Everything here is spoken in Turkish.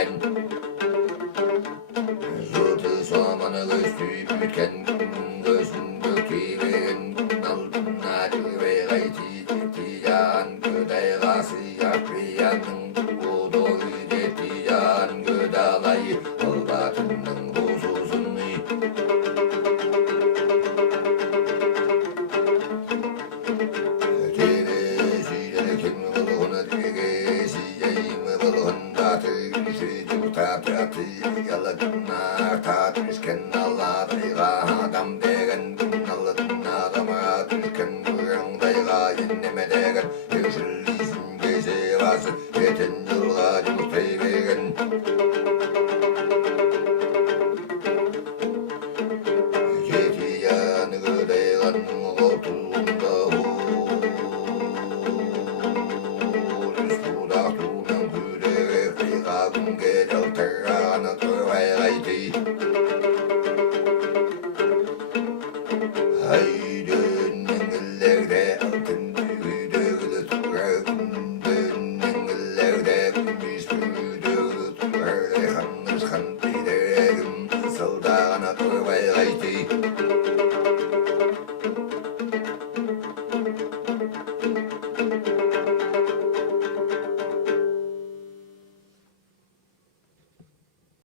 teyvegen Zıtı soğmanı göstüyüp bütken Gözün götüyvegen Altına düve gayti tetiyan Göday gası yakriyanın Udu üdetiyan Gödalayı albatının buzuzunu Yaladınlar tatmışken Allah'dayga adam degen Günalladın adama düşken Kuyandayga yenneme degen Yeşillizin geze vazı Yeten yılga yumurtayı begen Yeti yanı gıdayganın koltuğunda Üstü dağtuğunun güle Kıyga günge